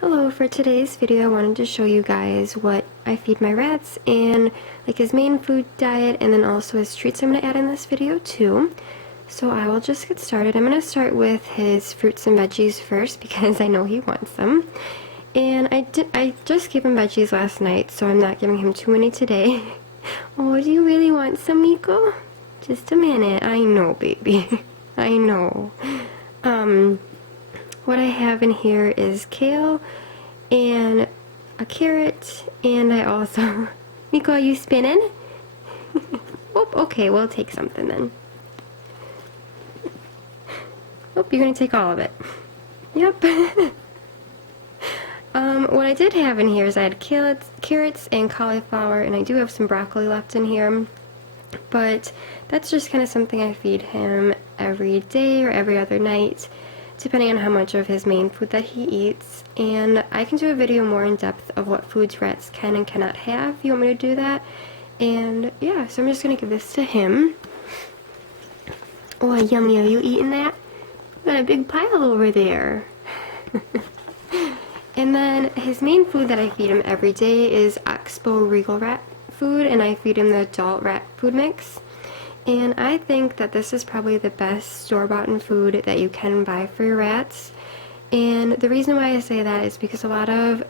Hello, for today's video I wanted to show you guys what I feed my rats and like his main food diet and then also his treats I'm going to add in this video too. So I will just get started. I'm going to start with his fruits and veggies first because I know he wants them. And I just gave him veggies last night, so I'm not giving him too many today. Oh, do you really want some, Miko? Just a minute. I know, baby. I know. What I have in here is kale and a carrot, and I also... Miko, are you spinning? Oh, okay, we'll take something then. Oh, you're gonna take all of it. Yep. What I did have in here is I had carrots and cauliflower, and I do have some broccoli left in here. But that's just kind of something I feed him every day or every other night, depending on how much of his main food that he eats. And I can do a video more in depth of what foods rats can and cannot have if you want me to do that. And yeah, so I'm just gonna give this to him. Oh, yummy, are you eating that? Got a big pile over there. And then his main food that I feed him every day is Oxbow Regal rat food, and I feed him the adult rat food mix. And I think that this is probably the best store-bought food that you can buy for your rats. And the reason why I say that is because a lot of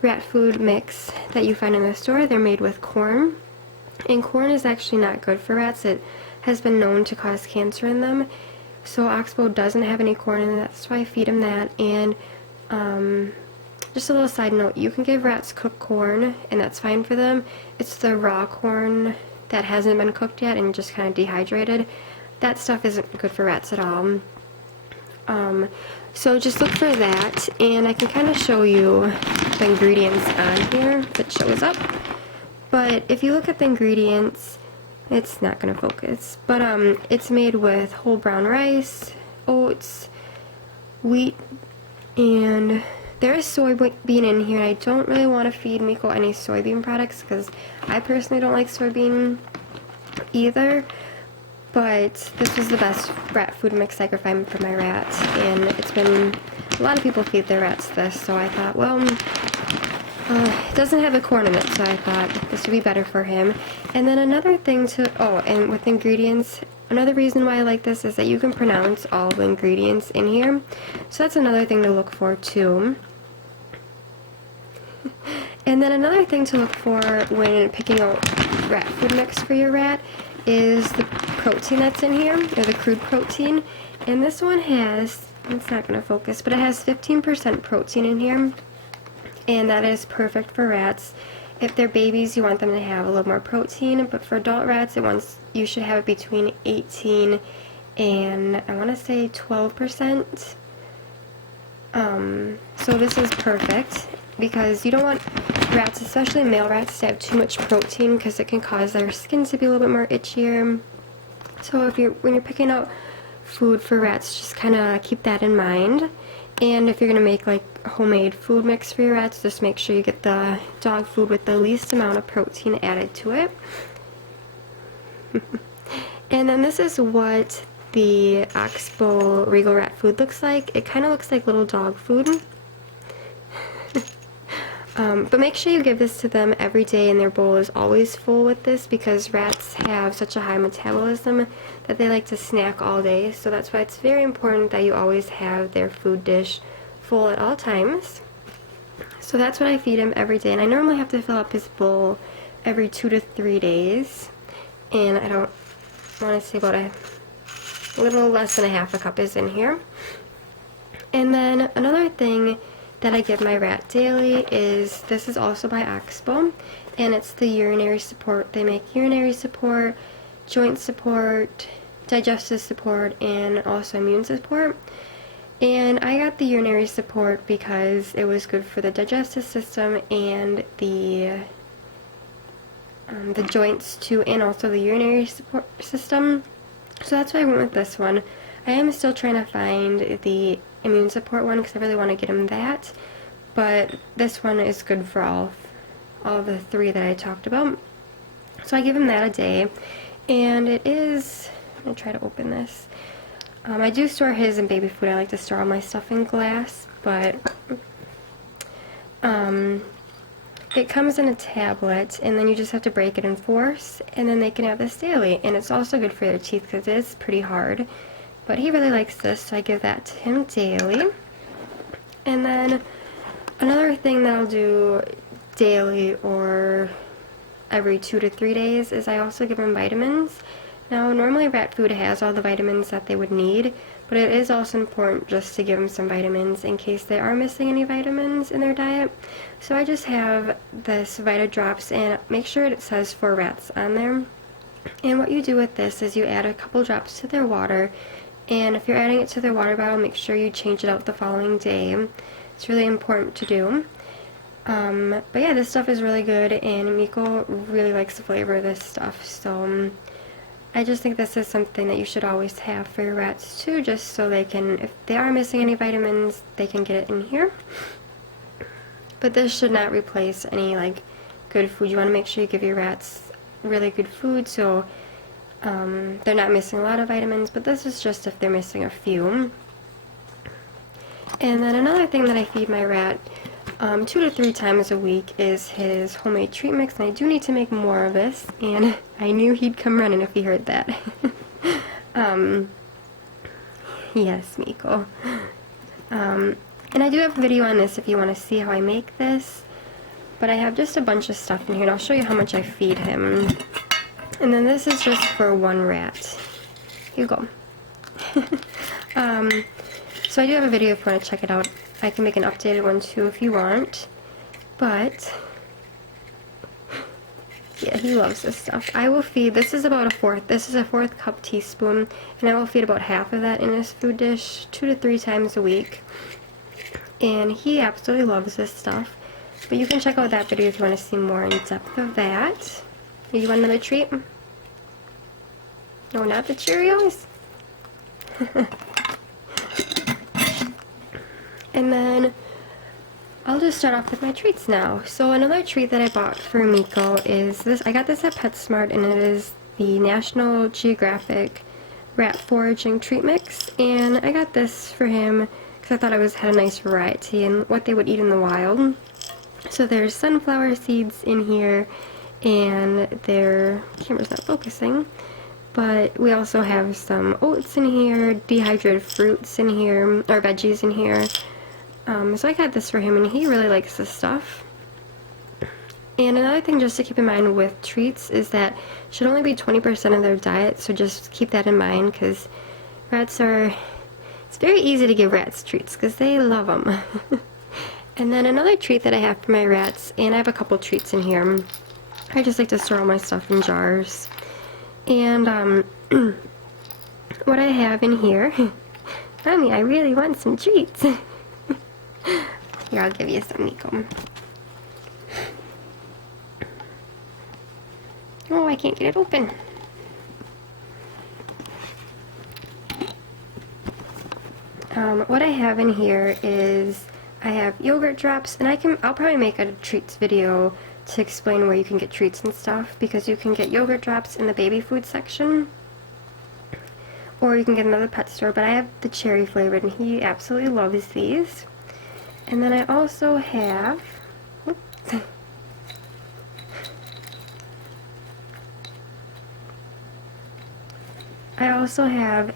rat food mix that you find in the store, they're made with corn. And corn is actually not good for rats. It has been known to cause cancer in them. So Oxbow doesn't have any corn in it, that's why I feed him that. And just a little side note, you can give rats cooked corn, and that's fine for them. It's the raw corn that hasn't been cooked yet and just kind of dehydrated. That stuff isn't good for rats at all. So just look for that, and I can kind of show you the ingredients on here if it shows up. But if you look at the ingredients, it's not going to focus. But it's made with whole brown rice, oats, wheat, and there is soybean in here. I don't really want to feed Miko any soybean products because I personally don't like soybean either. But this was the best rat food mix I could find for my rats, and it's been, a lot of people feed their rats this, so I thought, well, it doesn't have a corn in it, so I thought this would be better for him. And then another thing to, and with ingredients, another reason why I like this is that you can pronounce all the ingredients in here. So that's another thing to look for too. And then another thing to look for when picking out rat food mix for your rat is the protein that's in here, or the crude protein. And this one has, it's not going to focus, but it has 15% protein in here. And that is perfect for rats. If they're babies, you want them to have a little more protein, but for adult rats, you should have it between 18 and I want to say 12%. So this is perfect because you don't want rats, especially male rats, to have too much protein because it can cause their skin to be a little bit more itchier. So when you're picking out food for rats, just kind of keep that in mind. And if you're going to make like a homemade food mix for your rats, just make sure you get the dog food with the least amount of protein added to it. And then this is what the Oxbow Regal rat food looks like. It kind of looks like little dog food. But make sure you give this to them every day, and their bowl is always full with this because rats have such a high metabolism that they like to snack all day. So that's why it's very important that you always have their food dish full at all times. So that's what I feed him every day, and I normally have to fill up his bowl every 2 to 3 days. And I don't want to say about a little less than a half a cup is in here. And then another thing that I give my rat daily is, this is also by Oxbow, and it's the urinary support. They make urinary support, joint support, digestive support, and also immune support. And I got the urinary support because it was good for the digestive system and the joints too, and also the urinary support system. So that's why I went with this one. I am still trying to find the immune support one because I really want to get him that, but this one is good for all the three that I talked about. So I give him that a day, and it is, I'm going to try to open this. I do store his in baby food. I like to store all my stuff in glass, but it comes in a tablet, and then you just have to break it in 4, and then they can have this daily. And it's also good for their teeth because it is pretty hard. But he really likes this, so I give that to him daily. And then another thing that I'll do daily or every 2 to 3 days is I also give him vitamins. Now, normally rat food has all the vitamins that they would need, but it is also important just to give them some vitamins in case they are missing any vitamins in their diet. So I just have this Vita Drops, and make sure it says for rats on there. And what you do with this is you add a couple drops to their water, and if you're adding it to their water bottle, make sure you change it out the following day. It's really important to do. But yeah, this stuff is really good, and Miko really likes the flavor of this stuff, so I just think this is something that you should always have for your rats too, just so they can, if they are missing any vitamins, they can get it in here. But this should not replace any like good food. You want to make sure you give your rats really good food so they're not missing a lot of vitamins, but this is just if they're missing a few. And then another thing that I feed my rat 2 to 3 times a week is his homemade treat mix, and I do need to make more of this, and I knew he'd come running if he heard that. Yes, Miko. And I do have a video on this if you want to see how I make this, but I have just a bunch of stuff in here, and I'll show you how much I feed him. And then this is just for 1 rat. Here you go. So I do have a video if you want to check it out. I can make an updated one too if you want. But yeah, he loves this stuff. I will feed, this is about a 4th, this is a 4th cup teaspoon, and I will feed about half of that in his food dish 2 to 3 times a week. And he absolutely loves this stuff. But you can check out that video if you want to see more in depth of that. You want another treat? No, not the Cheerios? And then I'll just start off with my treats now. So another treat that I bought for Miko is this. I got this at PetSmart, and it is the National Geographic Rat Foraging Treat Mix. And I got this for him because I thought it had a nice variety in what they would eat in the wild. So there's sunflower seeds in here, and their camera's not focusing. But we also have some oats in here, dehydrated fruits in here, or veggies in here. So I got this for him, and he really likes this stuff. And another thing just to keep in mind with treats is that it should only be 20% of their diet, so just keep that in mind, because rats are, it's very easy to give rats treats because they love them. And then another treat that I have for my rats, and I have a couple treats in here. I just like to store all my stuff in jars. And what I have in here, Mommy, I really want some treats. Here, I'll give you some, Miko. Oh, I can't get it open. What I have in here is I have yogurt drops, and I'll probably make a treats video to explain where you can get treats and stuff, because you can get yogurt drops in the baby food section, or you can get another pet store, but I have the cherry flavored, and he absolutely loves these. And then I also have,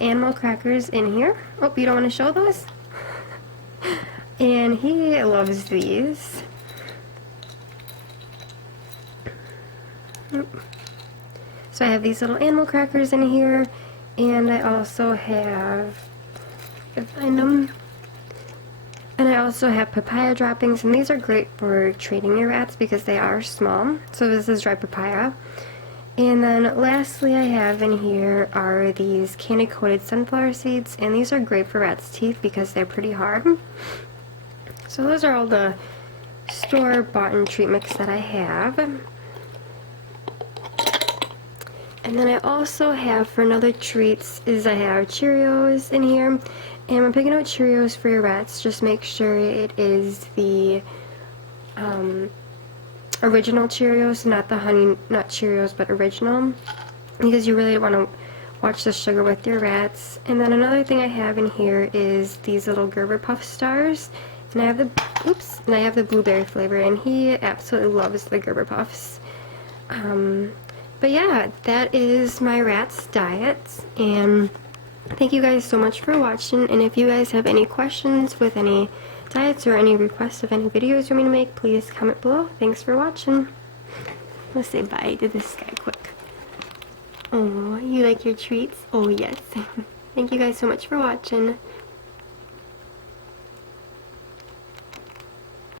animal crackers in here. Oh, you don't want to show those? And he loves these. So I have these little animal crackers in here, and I also have, and I also have papaya droppings, and these are great for training your rats because they are small. So this is dry papaya. And then lastly I have in here are these candy coated sunflower seeds, and these are great for rats' teeth because they're pretty hard. So those are all the store-bought treat mix that I have. And then I also have, for another treats, is I have Cheerios in here. And when picking out Cheerios for your rats, just make sure it is the original Cheerios, not the honey nut Cheerios, but original, because you really want to watch the sugar with your rats. And then another thing I have in here is these little Gerber Puff Stars, And I have the, oops, and I have the blueberry flavor, and he absolutely loves the Gerber Puffs. But yeah, that is my rat's diet, and thank you guys so much for watching, and if you guys have any questions with any diets or any requests of any videos you want me to make, please comment below. Thanks for watching. Let's say bye to this guy quick. Oh, you like your treats? Oh yes. Thank you guys so much for watching.